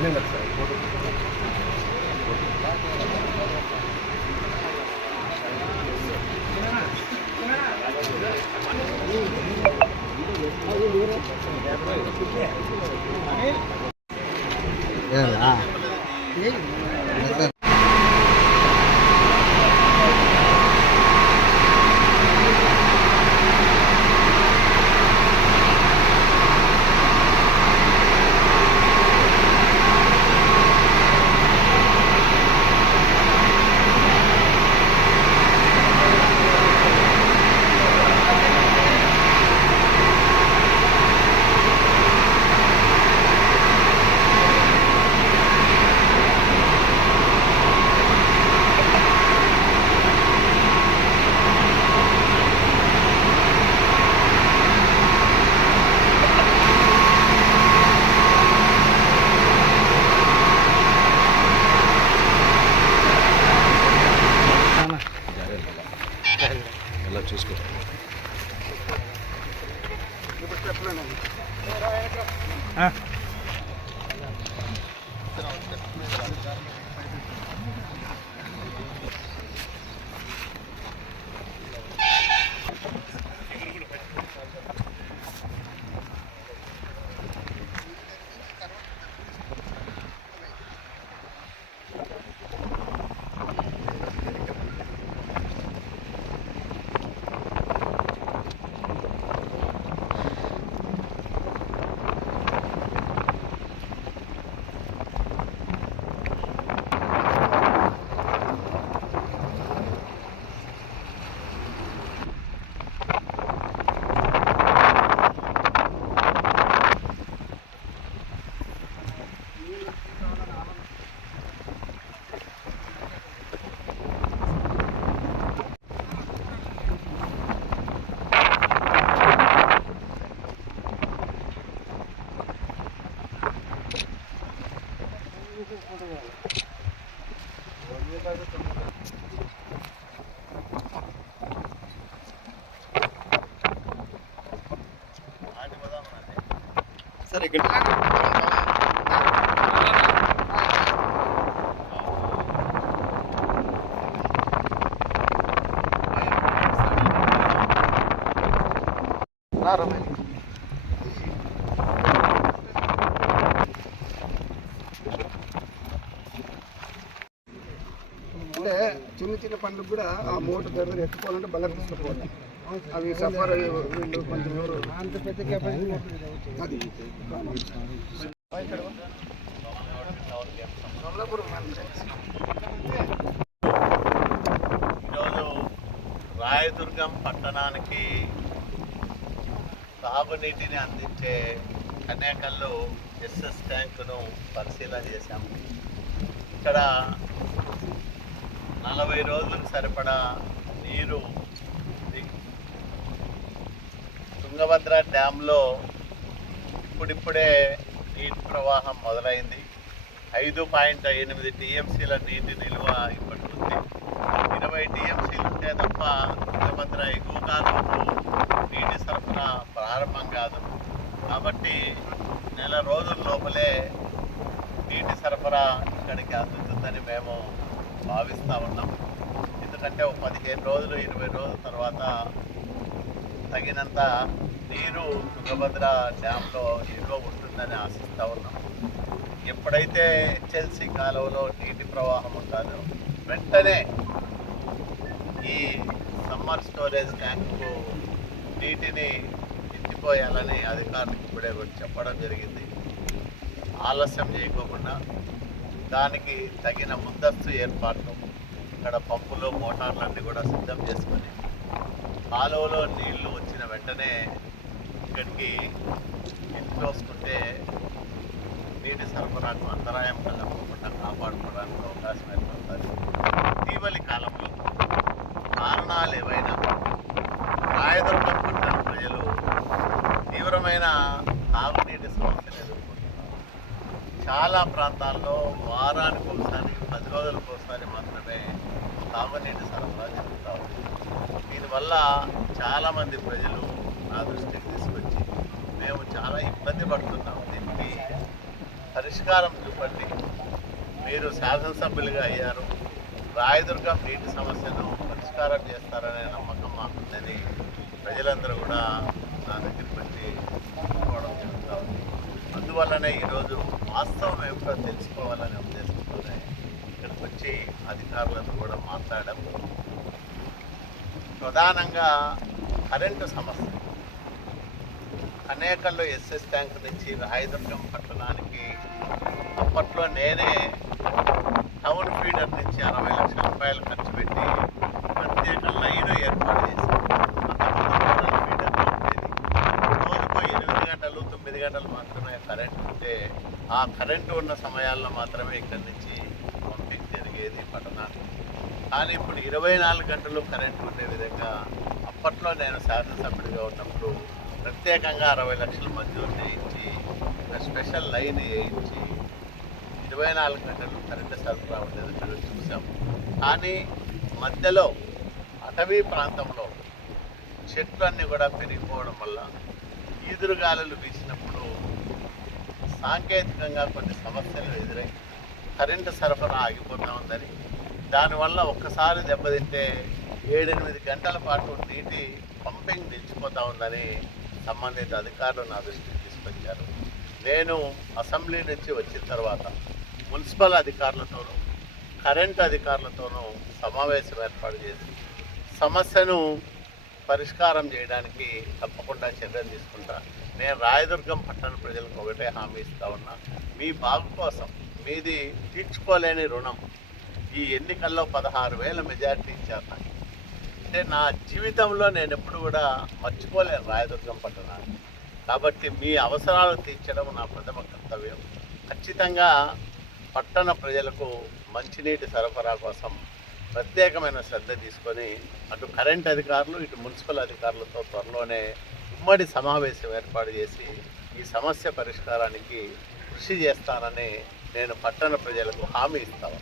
連絡さえ。Francisco. Sir ಈಗ ಆರಾಮ అంటే చిన్న చిన్న పండ్లు కూడా ఆ మూట దగ్గర ఎత్తుకోవాలంటే బలం తీసుకుపోవాలి. అవి సఫర్ వీళ్ళు కొంచెం అంత పెద్ద అది. ఈరోజు రాయదుర్గం పట్టణానికి తాగునీటిని అందించే కన్యాకల్లో ఎస్ఎస్ ట్యాంకును పరిశీలన చేశాము. ఇక్కడ నలభై రోజులకు సరిపడా నీరు ఉంది. తుంగభద్ర డ్యాంలో ఇప్పుడిప్పుడే నీటి ప్రవాహం మొదలైంది. ఐదు పాయింట్ ఎనిమిది టీఎంసీల నీటి నిల్వ ఇప్పటి ఉంది. ఇరవై టీఎంసీలు ఉంటే తప్ప తుంగభద్ర ఎగువ కాలువకు నీటి సరఫరా ప్రారంభం కాదు. కాబట్టి నెల రోజుల లోపలే నీటి సరఫరా ఇక్కడికి అందుతుందని మేము భావిస్తూ ఉన్నాం. ఎందుకంటే ఒక పదిహేను రోజులు ఇరవై రోజుల తర్వాత తగినంత నీరు తుంగభద్ర డ్యాంలో నిల్వ ఉంటుందని ఆశిస్తూ ఉన్నాం. ఎప్పుడైతే హెచ్ఎల్సి కాలువలో నీటి ప్రవాహం ఉంటుందో వెంటనే ఈ సమ్మర్ స్టోరేజ్ ట్యాంకు నీటిని ఎత్తిపోయాలని అధికారులకు ఇప్పుడే చెప్పడం జరిగింది. ఆలస్యం చేయకోకుండా దానికి తగిన ముందస్తు ఏర్పాట్లు ఇక్కడ పంపులు మోటార్లన్నీ కూడా సిద్ధం చేసుకొని కాలువలో నీళ్ళు వచ్చిన వెంటనే ఇక్కడికి ఇంట్లోసుకుంటే నీటి సరఫరాకు అంతరాయం కలగకుండా కాపాడుకోవడానికి అవకాశం ఏర్పడుతుంది. ఇటీవలి కాలంలో కారణాలు ఏవైనా రాయదుర్గం పట్టణ ప్రజలు తీవ్రమైన తాగు చాలా ప్రాంతాల్లో వారానికి ఒకసారి పది రోజులకు ఒకసారి మాత్రమే తాగునీటి సరఫరా జరుగుతూ ఉంది. దీనివల్ల చాలామంది ప్రజలు నా దృష్టికి తీసుకొచ్చి మేము చాలా ఇబ్బంది పడుతున్నాం దీనికి పరిష్కారం చూపండి. మీరు శాసనసభ్యులుగా అయ్యారు. రాయదుర్గం నీటి సమస్యను పరిష్కారం చేస్తారనే నమ్మకం మాకుందని ప్రజలందరూ కూడా నా దగ్గరికి వచ్చి చెప్పుకోవడం జరుగుతూ ఉంది. అందువల్లనే ఈరోజు వాస్తవం ఏమిటో తెలుసుకోవాలనే ఉద్దేశంతోనే ఇక్కడికి వచ్చి అధికారులతో కూడా మాట్లాడడం ప్రధానంగా కరెంటు సమస్య. అనేకల్లో ఎస్ఎస్ ట్యాంక్ నుంచి రాయదుర్గం పట్టణానికి అప్పట్లో నేనే టౌన్ ఫీడర్ నుంచి అరవై లక్షల రూపాయలు ఖర్చు పెట్టి ప్రత్యేక లైన్ ఏర్పాటు చేశాను అంతకుముందు ఫీడర్ ఉండేది రోజుకు ఎనిమిది గంటలు తొమ్మిది గంటలు మాత్రమే కరెంట్ ఉంటే ఆ కరెంటు ఉన్న సమయాల్లో మాత్రమే ఇక్కడి నుంచి పంపింగ్ జరిగేది పట్టణానికి. కానీ ఇప్పుడు ఇరవై నాలుగు గంటలు కరెంటు ఉండే విధంగా అప్పట్లో నేను శాసనసభ్యుడిగా ఉన్నప్పుడు ప్రత్యేకంగా అరవై లక్షలు మంజూరు చేయించి స్పెషల్ లైన్ వేయించి ఇరవై నాలుగు గంటలు కరెంటు సరఫరా ఉండేది మనం చూసాం కానీ మధ్యలో అటవీ ప్రాంతంలో చెట్లు అన్నీ కూడా పెరిగిపోవడం వల్ల ఈదురుగాలులు వీసినప్పుడు సాంకేతికంగా కొన్ని సమస్యలు ఎదురై కరెంటు సరఫరా ఆగిపోతూ ఉందని దానివల్ల ఒక్కసారి దెబ్బతింటే ఏడెనిమిది గంటల పాటు నీటి పంపింగ్ నిలిచిపోతూ ఉందని సంబంధిత అధికారులు నా దృష్టికి తీసుకొచ్చారు. నేను అసెంబ్లీ నుంచి వచ్చిన తర్వాత మున్సిపల్ అధికారులతోనూ కరెంటు అధికారులతోనూ సమావేశం ఏర్పాటు చేసి సమస్యను పరిష్కారం చేయడానికి తప్పకుండా చర్యలు తీసుకుంటా. నేను రాయదుర్గం పట్టణ ప్రజలకు ఒకటే హామీ ఇస్తా ఉన్నా. మీ బాగు కోసం మీది తీర్చుకోలేని రుణం ఈ ఎన్నికల్లో పదహారు వేల మెజార్టీ ఇచ్చారు నాకు. అంటే నా జీవితంలో నేను ఎప్పుడు కూడా మర్చిపోలేను రాయదుర్గం పట్టణాన్ని. కాబట్టి మీ అవసరాలు తీర్చడం నా ప్రథమ కర్తవ్యం. ఖచ్చితంగా పట్టణ ప్రజలకు మంచినీటి సరఫరా కోసం ప్రత్యేకమైన శ్రద్ధ తీసుకొని అటు కరెంట్ అధికారులు ఇటు మున్సిపల్ అధికారులతో త్వరలోనే ఉమ్మడి సమావేశం ఏర్పాటు చేసి ఈ సమస్య పరిష్కారానికి కృషి చేస్తానని నేను పట్టణ ప్రజలకు హామీ ఇస్తాను